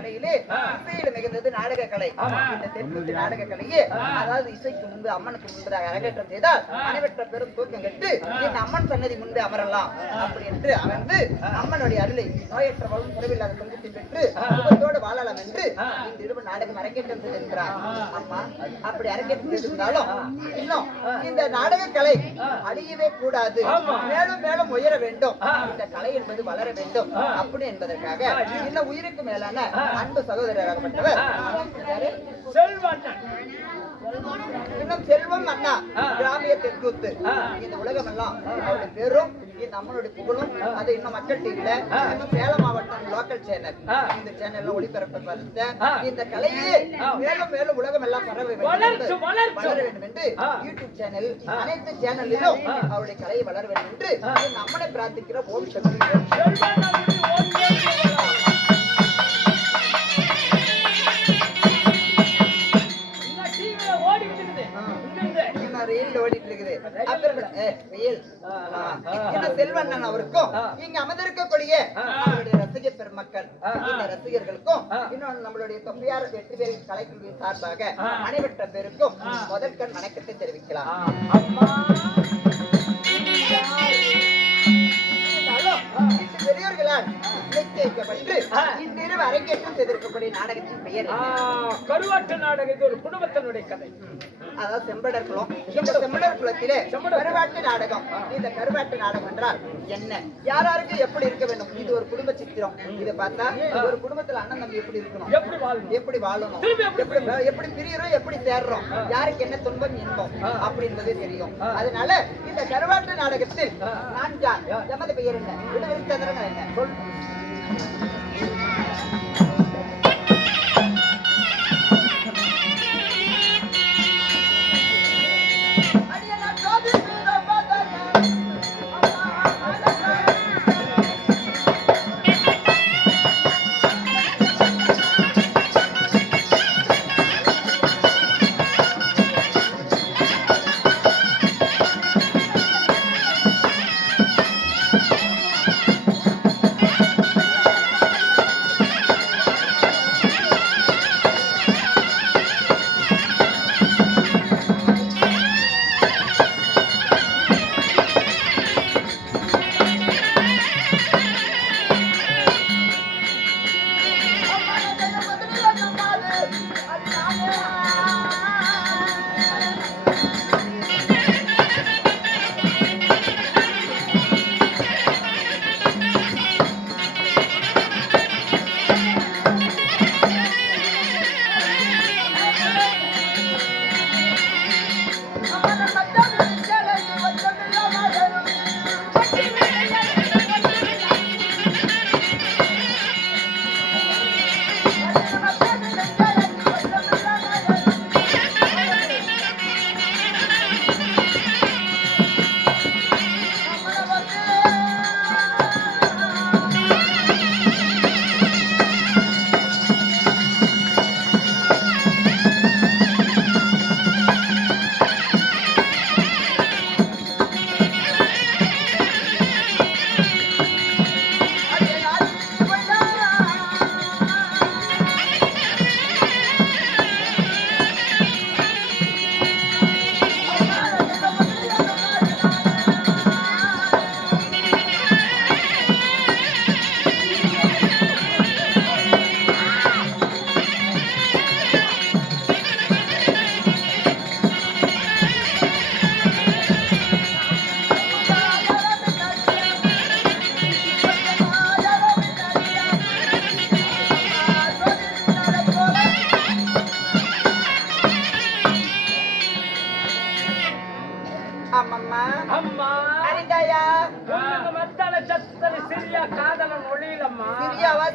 கலையிலே இசையில் மிகுந்தது நாடக கலை. இந்த தெற்கு நாடக கலையே அதாவது இசைக்கு முன்பு அம்மனுக்கு முன்பதாக அரங்கேற்றம் செய்தால் அனைவற்ற பெரும் தூக்கம் கட்டு இந்த அம்மன் சன்னதி முன்பு அமரலாம் அப்படி என்று அமர்ந்து அம்மனுடைய அருளை நோயற்றவளும் குறைவில்லாத சொந்தத்தை பெற்று சுகத்தோடு வாழலாம் என்று இந்த இருவர் நாடகம் அரங்கேற்றம் செய்திருக்கிறார். அம்மா அப்படி அரங்கேற்றம் செய்திருந்தாலும் இன்னும் இந்த நாடக கலை அழியவே கூடாது, மேலும் மேலும் உயர வேண்டும், இந்த கலை என்பது வளர வேண்டும் அப்படி என்பதற்காக இன்னும் உயிருக்கு மேலான அன்பு சகோதரராகப்பட்டவர் இன்னும் செல்வம் அண்ணா கிராமிய தெற்குத்து. இந்த உலகம் எல்லாம் அவருடைய பேரும் இந்த அம்மனுடைய புகழும் அது இன்னும் மக்கள் டிவில இன்னும் சேலம் மாவட்டம் லோக்கல் சேனல் இந்த சேனல்ல ஒளிபரப்ப இந்த கலையே மேலும் மேலும் உலகம் எல்லாம் வளர வேண்டும் என்று யூடியூப் சேனல் அனைத்து சேனலிலும் அவருடைய கலையை வளர வேண்டும் என்று இந்த அம்மனை பிரார்த்திக்கிற ஓம் சக்தி. செல்வண்ணன் அவருக்கும் இங்க அமர்ந்திருக்கக்கூடிய ரசிக பெருமக்கள் இந்த ரசிகர்களுக்கும் இன்னும் நம்மளுடைய தொகையார் வெற்றி பேர் கலைக்குழுவின் சார்பாக அனைவற்ற பேருக்கும் முதற்கண் வணக்கத்தை தெரிவிக்கலாம். பெரியவர்களால் நிச்சயிக்கப்பட்டு இன்றிரவு அரங்கேற்றம் செய்திருக்கக்கூடிய நாடகத்தின் பெயர் கருவாட்டு நாடகம். இது ஒரு குடும்பத்தினுடைய கதை. அதாவது செம்படர் குளம். இந்த செம்படர் குளத்திலே கருவாட்டு நாடகம். இந்த கருவாட்டு நாடகம் என்றால் என்ன, யாராருக்கு எப்படி இருக்க வேண்டும், இது ஒரு குடும்ப சித்திரம். இதை பார்த்தா ஒரு குடும்பத்துல அண்ணன் தம்பி எப்படி இருக்கணும், எப்படி வாழணும், எப்படி பிரியறோம், எப்படி சேர்றோம், யாருக்கு என்ன துன்பம் இன்பம் அப்படி என்பதே தெரியும். அதனால இந்த கருவாட்டு நாடகத்தில் நான் யார், எமது பெயர் என்ன, விடுதலை சந்திரன் என்ன சொல்.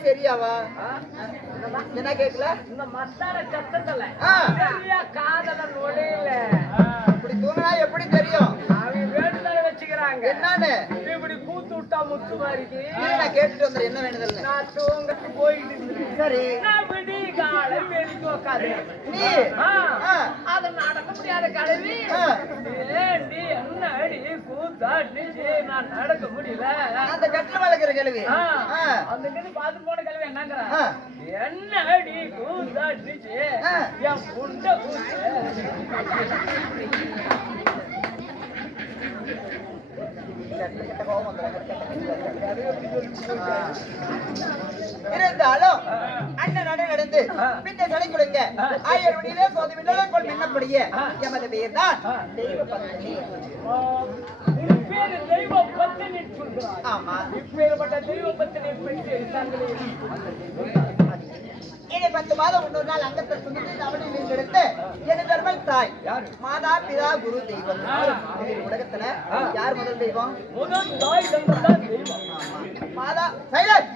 சரியாவா என்ன கேட்கல, இந்த மத்தார சத்தத்துல சரியா காதலன் ஒளியில இப்படி தூங்கினா எப்படி தெரியும், அவங்க வேண்டுதலை வச்சுக்கிறாங்க. என்னன்னு இப்படி கூத்து விட்டா முத்து மாறிக்கு நான் கேட்டுட்டு வந்துடுறேன் என்ன வேணுதல். நான் தூங்கிட்டு போயிட்டு சரி நான் விடி காலை வெளிக்கு உட்காது நீ அதை நடக்க முடியாத கலவி ஏண்டி என்ன அடி கூத்தாடி நான் நடக்க முடியல. அந்த கட்டில வளர்க்கிற கிழவி அந்த கிட்ட பாத்து போன கிழவி என்னங்கிறா என்னடி கூத்தாடிச்சு என் புண்ட கூத்து இருந்தாலும் அண்ணன் நட நடந்து பின்ன தடை கொடுங்க 1000 மணியிலே சோதனை மின்னல் மின்னப்படிய எமது பேர் தான் தெய்வ பத்தினி. தெய்வ பத்தினி சொல்றார். ஆமா, இப்பேற்பட்ட தெய்வ பத்தினி பெற்று இனி 10 மாதம் 3 நாள் அங்கத்தை சுமந்து அவனில் எடுத்து என் தர்மல் தாய் மாதா பிதா குரு தெய்வம். உலகத்துல யார் முதல் தெய்வம்? முதல் தாய் தந்தான் தெய்வம். மாதா சைலண்ட்.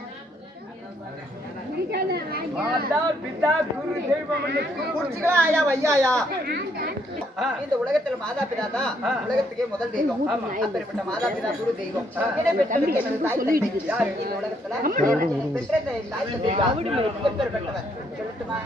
மாதா பிதா குரு தெய்வம் குடிச்சுக்கலாம் ஐயா வையாயா. இந்த உலகத்துல மாதா பிதா தான் உலகத்துக்கே முதல் தெய்வம். அப்பேற்பட்ட மாதா பிதா குரு தெய்வம் என்னை பெற்றெடுத்த எனது தாய் தந்தை யார் இந்த உலகத்துல பெற்ற தாய் தந்தை எப்பேற்பட்டவர் சொல்லட்டுமா?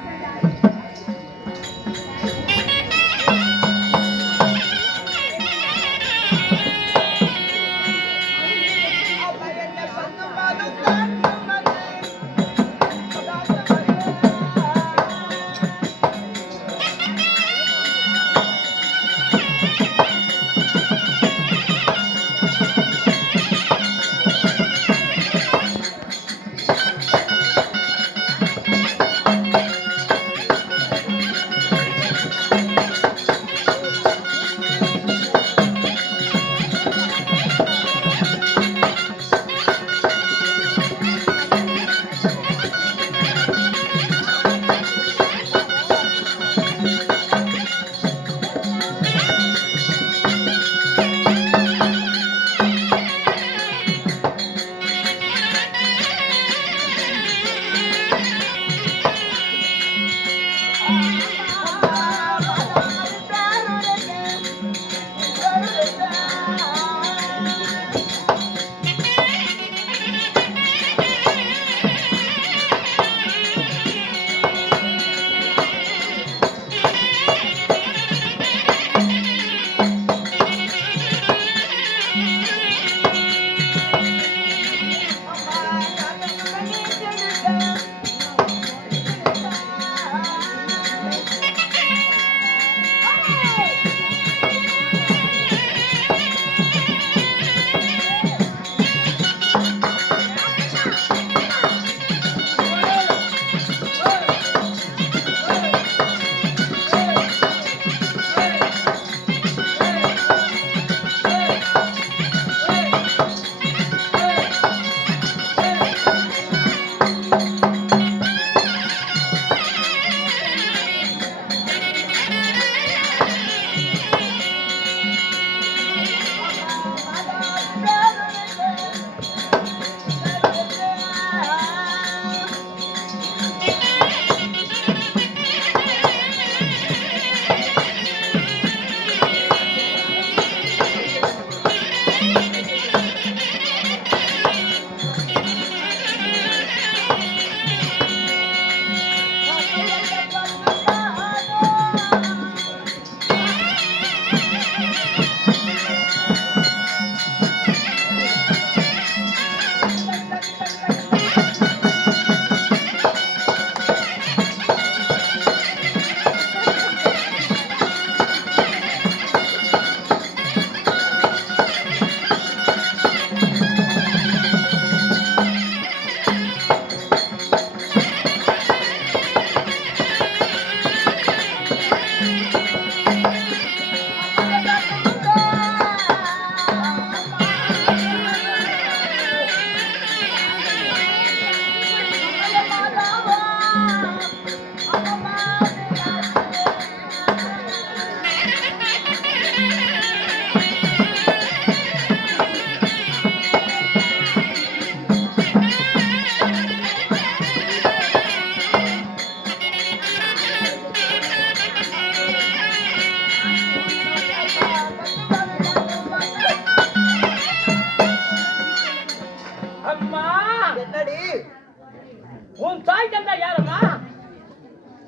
உன் தாய் தந்தா யாரம்மா?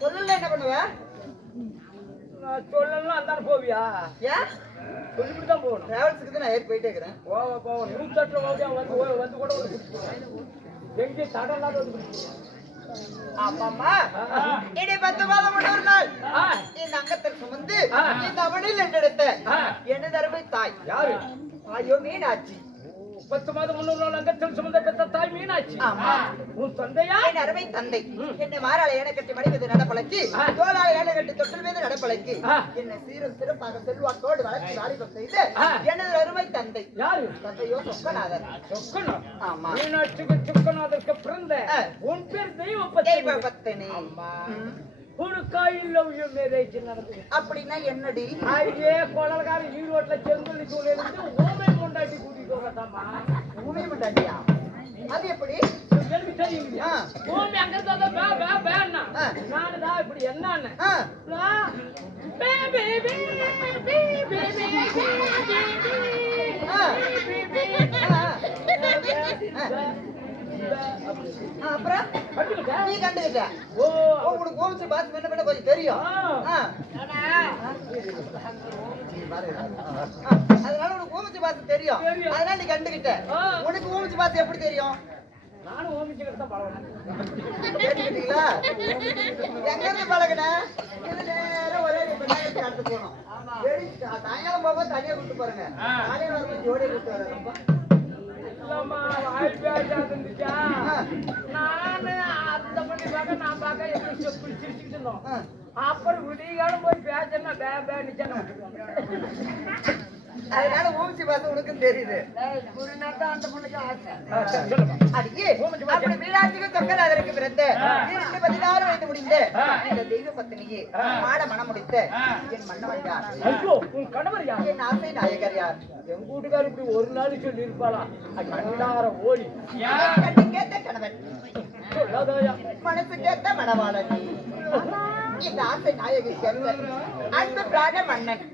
சொல்லல என்ன பண்ணுவ? நான் சொல்லலாம் அந்த போவியா? ஏன் சொல்லிட்டு தான் போகணும். டிராவல்ஸ்க்கு தான் நான் ஏறி போயிட்டே இருக்கிறேன். போவோம் 108 வந்து கூட எங்கே தடலாத வந்து ஆமாம்மா இனி 10 மாதம் ஒரு நாள் இந்த அங்கத்தில் சுமந்து இந்த அவனில் என்றெடுத்த எனது அருமை தாய் யாரு? ஐயோ மீனாட்சி 10 மாதம் முன்னூறு நாள் அங்கத்தில் சுமந்த பெற்ற தாய் மீனாட்சி. ஆமா. உன் தந்தையா? என் அருமை தந்தை என்னை மாறாள ஏன கட்டி மணி மீது நடப்பழக்கி தோளால ஏன கட்டி தொட்டில் மீது நடப்பழக்கி என்னை சீரும் சிறப்பாக செல்வாக்கோடு வளர்ச்சி வாலிபம் செய்து எனது அருமை தந்தை யாரு? தந்தையோ சொக்கநாதர். சொக்கநாதர். ஆமா. மீனாட்சிக்கு சொக்கநாதருக்கு பிறந்த உன் பேர் தெய்வ பத்தினி. அம்மா உனக்கு ஐ லவ் யூ மேரேஜ் நடந்தது. அப்படின்னா என்னடி? ஐயே கொடல்கார ஈரோட்ல செங்கோலி சூழலிருந்து ஓமை கொண்டாட்டி கூட்டிட்டு வரட்டாமா. ஊமை மண்டாட்டியா? அது எப்படி? எனக்கு தெரியுங்க. ஓமை அங்க இருந்தா பே பே பேன்னா நானு தான் இப்படி என்னன்னு பே பே பே பே பே அப்புறம் நீ கண்டுகிட்ட? ஓ உங்களுக்கு ஓமிச்சு பாத்து என்ன பண்ண கொஞ்சம் தெரியும். அதனால உனக்கு ஓமிச்சு பாத்து தெரியும். அதனால நீ கண்டுகிட்ட. உனக்கு ஓமிச்சு பாத்து எப்படி தெரியும்? நானும் ஓமிச்சுக்கிட்டு தான் பழகினேன். கேட்டுக்கிட்டீங்களா? எங்க இருந்து பழகின? இது நேரம் ஒரே நடந்து போகணும். சாயங்காலம் போகும்போது தனியா கூட்டு பாருங்க. காலையில வரும்போது ஜோடியை கூட்டு வர நானு அந்த பண்ணி பார்க்க நான் பார்க்க எப்படி சிரிச்சுக்கிட்டு இருந்தோம். அப்புறம் விடிகாலம் போய் பேசன்னா பே நிச்சயம். அதனால ஊமிச்சு பார்த்து உனக்கும் தெரியுது. அந்த பொண்ணுக்கு அடியே அப்படி மீனாட்சிக்கு சொக்கநாதருக்கு பிறந்த 16 வயது முடிந்த இந்த தெய்வ பத்தினியே மாட மனம் முடித்த என் மன்னவன் யார்? ஐயோ உன் கணவர் யார்? என் ஆசை நாயகர் யார்? எங்க வீட்டுக்காரர் இப்படி ஒரு நாள் சொல்லி இருப்பாளா? கண்டார ஓடி கேட்ட கணவன் மனசு கேட்ட மணவாளன் இந்த ஆசை நாயகி அன்பு பிராண மன்னன்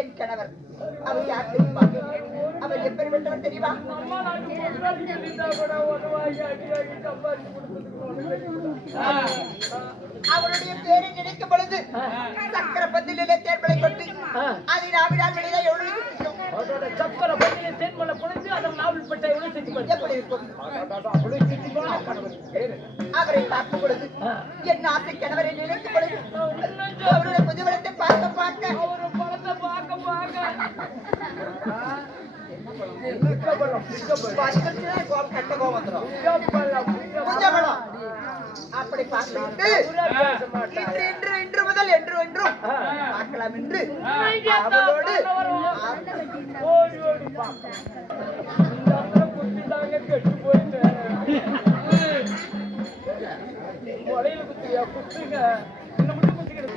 என் கணவர். அவர் யார் தெரியுமா? அவர் எப்படிப்பட்டவர் தெரியுமா? அவருடைய பேரை நினைக்கும் பொழுது சக்கர பந்திலே தேர்மலை கொண்டு அதை நாவினால் வெளியே எவ்வளவு சக்கர பந்திலே தேர்மலை பொழுது அதை நாவில் பட்ட எவ்வளவு செஞ்சு எப்படி இருக்கும்? அவரை பார்க்கும் பொழுது என் ஆசை கணவரை நினைக்கும் பொழுது அவருடைய புதுவரத்தை பார்க்க பார்க்க ஒரு படத்தை பார்க்க அப்படி பார்த்து இன்று முதல் என்றும் பார்க்கலாம் என்று அவளோடு கெட்டு போயிட்டு வலையில குத்தியா குத்துங்க இந்த மட்டும் குத்திக்கிறது.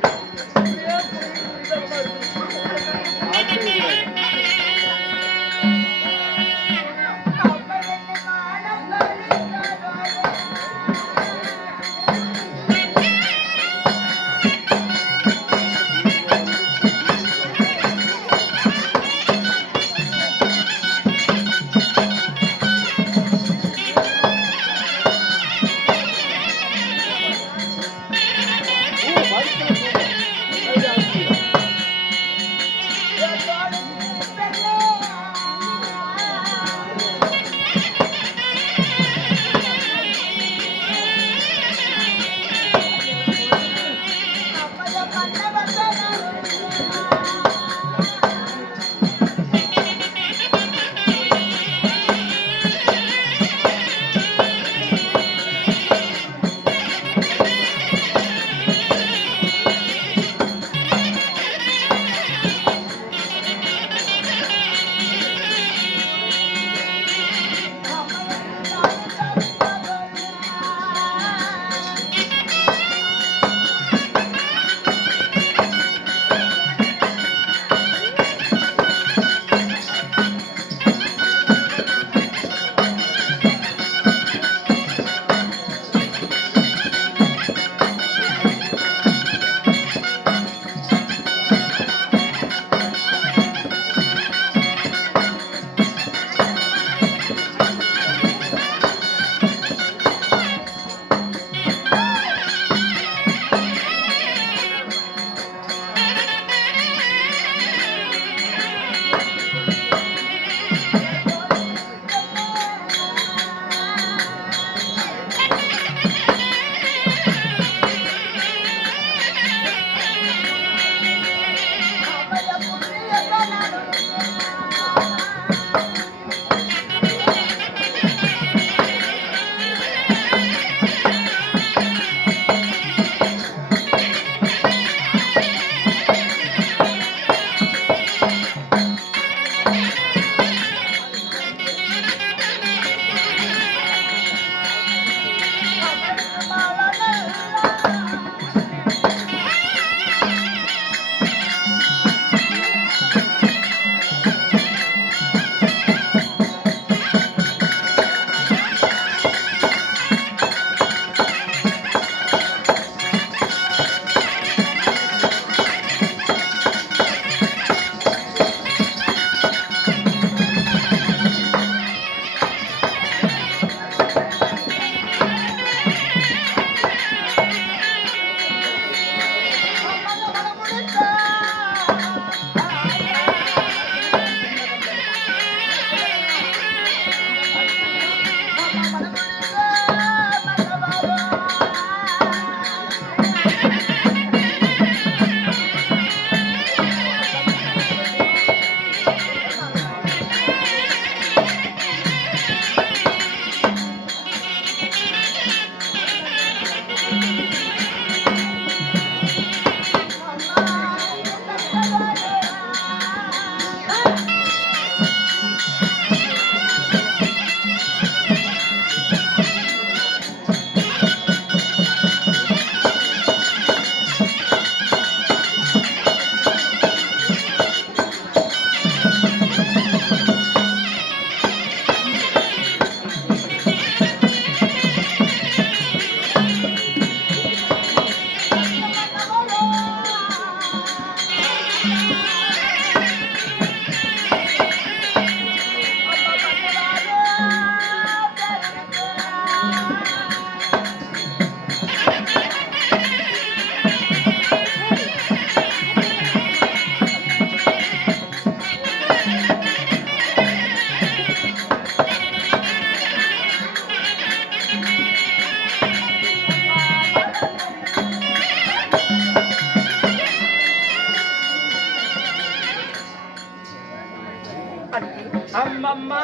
அம்மா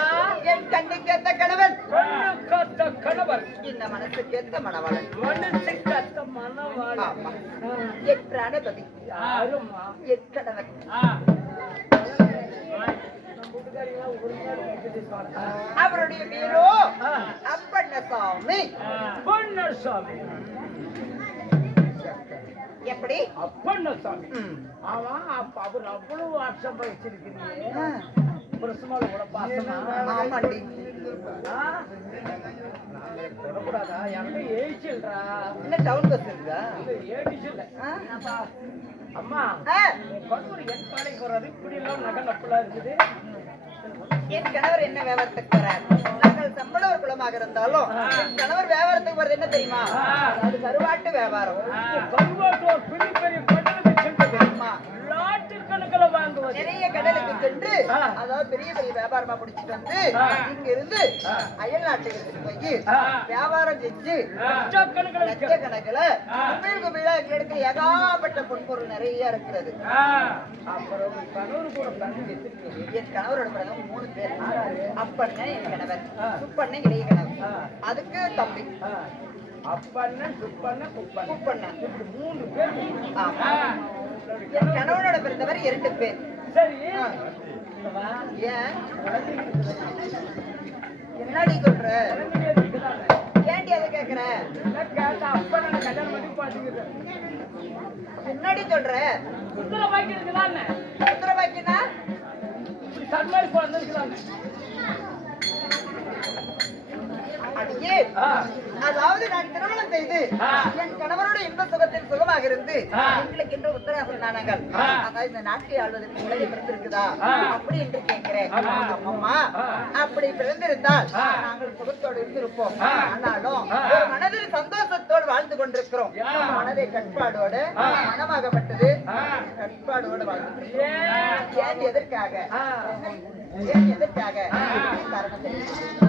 என் கண்ணுக்கேத்த கணவன், கண்ணுக்கேத்த கணவர், இந்த மனசுக்கேத்த மணவாளன், மனசுக்கேத்த மணவாளன். ஆமா. என் பிராணபதி, யாரும்மா? என் கணவன். அவருடைய வீரோ அப்பண்ணசாமி. அப்பண்ணசாமி எப்படி? அப்பண்ணசாமி. ஆமா, அப்ப அவர் அவ்வளவு ஆட்சேபம் வச்சிருக்கிறீங்க. பிரசமால கூட பாசமா? ஆமாண்டி. தொடக்கூடாதா? என்கிட்ட ஏய்ச்சில்றா. என்ன டவுன் பஸ் இருக்கா? ஏடிச்சில்ல. அம்மா பண்புரி என் காலைக்கு வர்றது இப்படி எல்லாம் நகை நப்பலா இருக்குது. என் கணவர் என்ன வியாபாரத்துக்கு வரார்? நாங்கள் சம்பள ஒரு குலமாக இருந்தாலும் என் கணவர் வியாபாரத்துக்கு வர்றது என்ன தெரியுமா? அது கருவாட்டு வியாபாரம். கருவாட்டு பெரிய பெரிய கடலுக்கு சென்று ஆமா, லாட்டுக்கணக்கில் வாங்குவது. நிறைய கடலுக்கு சென்று அதாவது பெரிய பெரிய வியாபாரமா பிடிச்சிட்டு வந்து இங்க இருந்து அயல் நாட்டுக்கு எடுத்துட்டு போய் வியாபாரம் செஞ்சு லட்சக்கணக்கில் குமிழ் குமிழா எங்க இடத்துல ஏகாப்பட்ட பொன்பொருள் நிறைய இருக்கிறது. அப்புறம் கணவர் கூட பிறந்து என் கணவரோட பிறகு 3 பேர். அப்பண்ணன் என் கணவர், சுப்பண்ணன் இளைய கணவர், அதுக்கு தம்பி அப்பண்ணன், சுப்பண்ணன், குப்பண்ணன், குப்பண்ணன், இப்படி 3 பேர். ஆமா. என் கணவனோட பிறந்தவர் 2 பேர். சரி, ஏன் என்னடி சொல்ற? ஏன்டி அதை கேக்குற? அப்பண்ணனை கல்யாணம் பண்ணி பாத்துக்கிட்டு என்னடி சொல்ற? சுத்தர பாக்கி இருக்குதான்னு சுந்தர பாக்கினா தன்மாரி குழந்தைக்குதாங்க. அடியே, அதாவது நான் திருமணம் செய்து என் கணவரோட இன்ப சுகத்தில் சுகமாக இருந்து எங்களுக்கு என்று உத்தரவாதம் நாங்கள் அதாவது இந்த நாட்டை ஆள்வதற்கு உலகை பிறந்திருக்குதா அப்படி என்று கேட்கிறேன். அம்மம்மா, அப்படி பிறந்திருந்தால் நாங்கள் சுகத்தோடு இருந்திருப்போம். ஆனாலும் ஒரு மனதில் சந்தோஷத்தோடு வாழ்ந்து கொண்டிருக்கிறோம். மனதை கட்பாடோடு மனமாகப்பட்டது கட்பாடோடு வாழ்ந்து. ஏன் எதற்காக? ஏன் எதற்காக? காரணம் தெரியும்.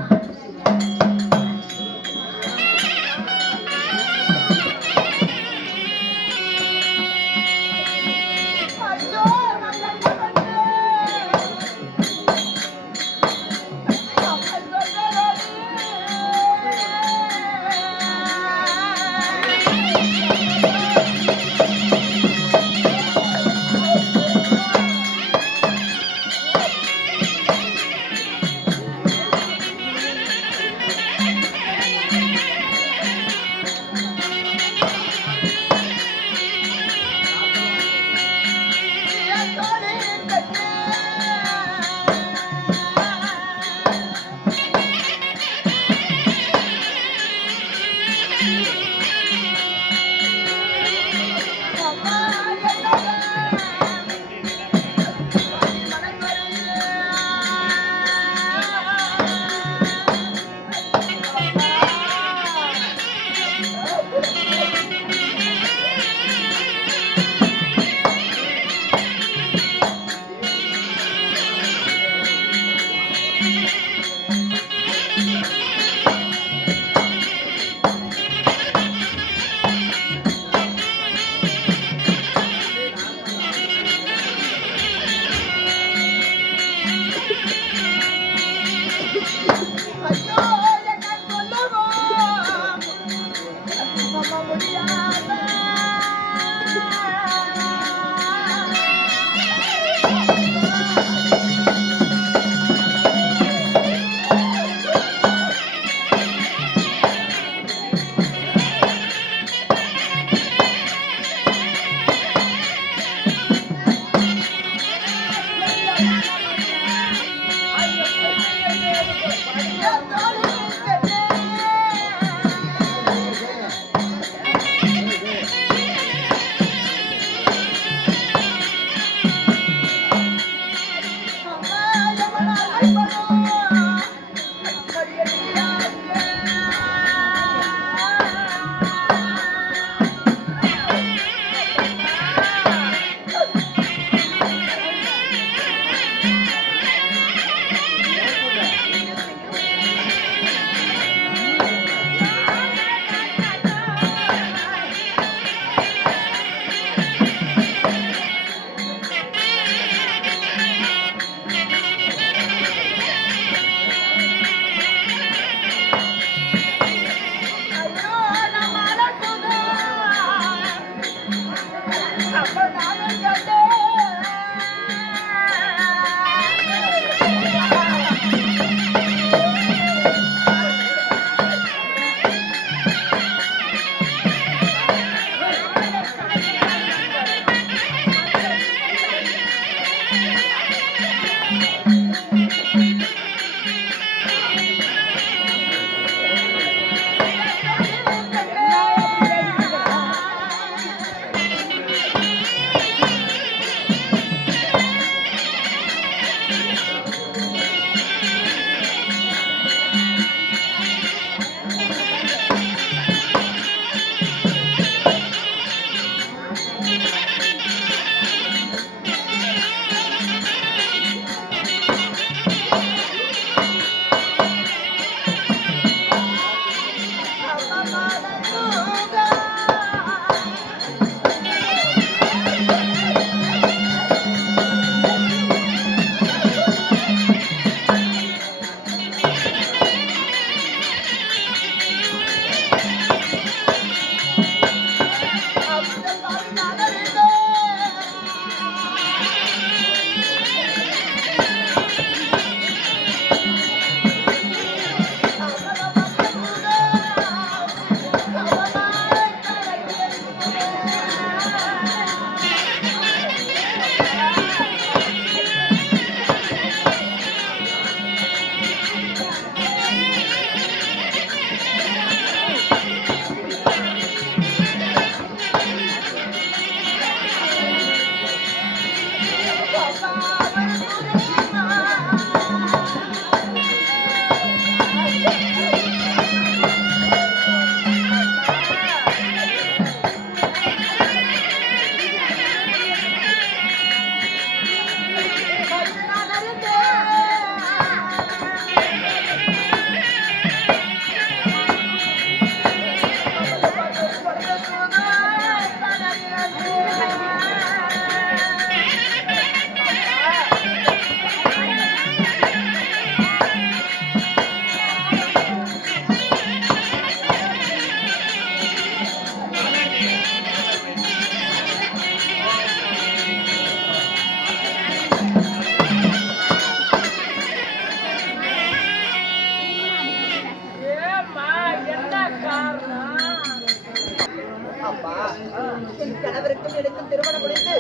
என் கணவருக்கும் எனக்கும் திருமணம் முடிந்து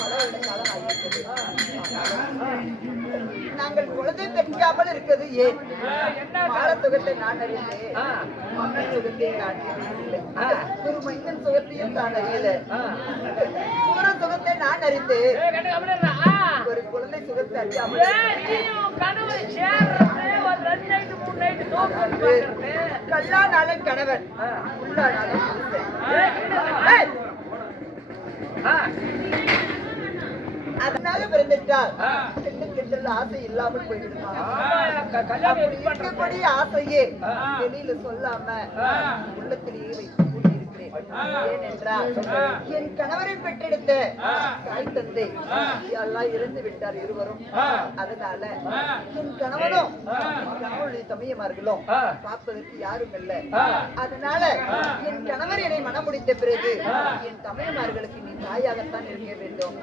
பல வருட காலம் ஆகிவிட்டது. நாங்கள் குழந்தை பெற்காமல் இருக்கிறது ஏன்? மால சுகத்தை நான் அறிந்தேன், மன்னன் சுகத்தை நான் அறியவில்லை. ஒரு மைந்தன் சுகத்தையும் நான் அறியல. பூர சுகத்தை நான் அறிந்தேன், ஒரு குழந்தை சுகத்தை அறியாமல் கல்லானாலும் கணவன், உள்ளானாலும் புருஷன். அதனால பிறந்துட்டால் பெண்ணுக்கு ஆசை இல்லாமல் போயிடுமா? இருக்கக்கூடிய ஆசையே வெளியில சொல்லாம உள்ளத்திலேயே வைத்து கூட்டியிருக்கிறேன். ஏனென்றால் என் கணவரை பெற்றெடுத்த தாய் தந்தை எல்லாம் இறந்து விட்டார் இருவரும். அதனால என் கணவனும் கணவனுடைய தமையமார்களும் பார்ப்பதற்கு யாரும் இல்லை. அதனால என் கணவர் என்னை மனம் முடித்த பிறகு என் தமையமார்களுக்கு நீ தாயாகத்தான் இருக்க வேண்டும்.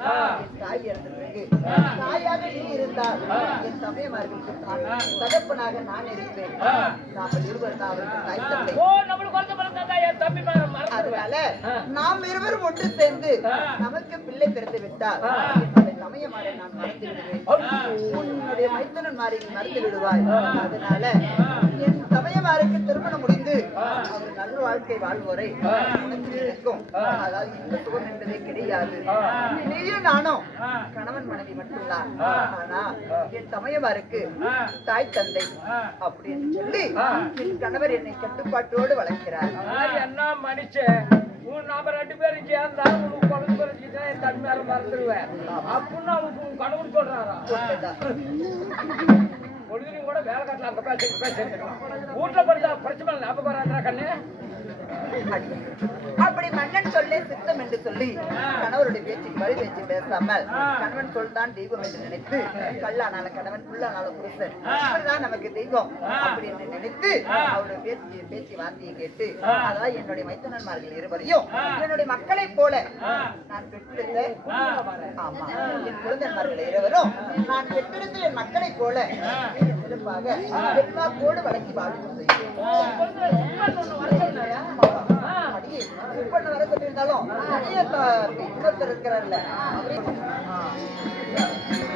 என் தாய் இறந்த பிறகு தாயாக நீ இருந்தால் என் தமையமார்களுக்கு தகப்பனாக நான் இருப்பேன். நாங்கள் இருவர் தான் அவருக்கு தாய் தந்தை. அதனால நாம் இருவரும் ஒன்று சேர்ந்து நமக்கு பிள்ளை பிறந்து விட்டால் என்னுடைய தமையமாரை நான் மறந்து விடுவேன், உன்னுடைய மைத்தனன் மாறி மறந்து விடுவாய். அதனால என் தமையமாருக்கு திருமணம் முடிந்து அவர் நல்ல வாழ்க்கை வாழ்வோரை உனக்கு இருக்கும். அதாவது இந்த சுகம் என்பதே கிடையாது. நீயும் நானும் கணவன் மனைவி மட்டும்தான். ஆனா என் தமையமாருக்கு தாய் தந்தை அப்படின்னு சொல்லி என் கணவர் என்னை கட்டுப்பாட்டோடு வளர்க்கிறார். என்ன மனுஷன் நாம ரெண்டு பேரும் சேர்ந்தா உனக்கு குழந்தை பிறச்சுதான் என் தன்மையால மறந்துடுவேன் அப்படின்னு அவனுக்கு உன் கடவுள் சொல்றாரா? பொழுதுலையும் கூட வேலை கட்டலாம், அங்க பேசிருக்கலாம். வீட்டுல படிச்சா பிரச்சனை ஞாபகம் வராதா கண்ணு? அப்படி மன்னன் சொல்லே சித்தம் என்று சொல்லி கணவருடைய பேச்சுக்கு வழி பேச்சு பேசாமல் கணவன் சொல்தான் தெய்வம் என்று நினைத்து கல்லானால கணவன் புல்லானால புருஷன் இப்படிதான் நமக்கு தெய்வம் அப்படி என்று நினைத்து அவருடைய பேச்சு வார்த்தையை கேட்டு அதாவது என்னுடைய மைத்தனன்மார்கள் இருவரையும் என்னுடைய மக்களை போல நான் பெற்றெடுத்த ஆமா என் குழந்தைமார்கள் இருவரும் நான் பெற்றெடுத்த என் மக்களை போல சிறப்பாக செல்வாக்கோடு வளர்ச்சி வாழ்க்கை செய்யும். வர சொல்லியிருந்தாலும் இன்னொருத்தர் இருக்கிறார்ல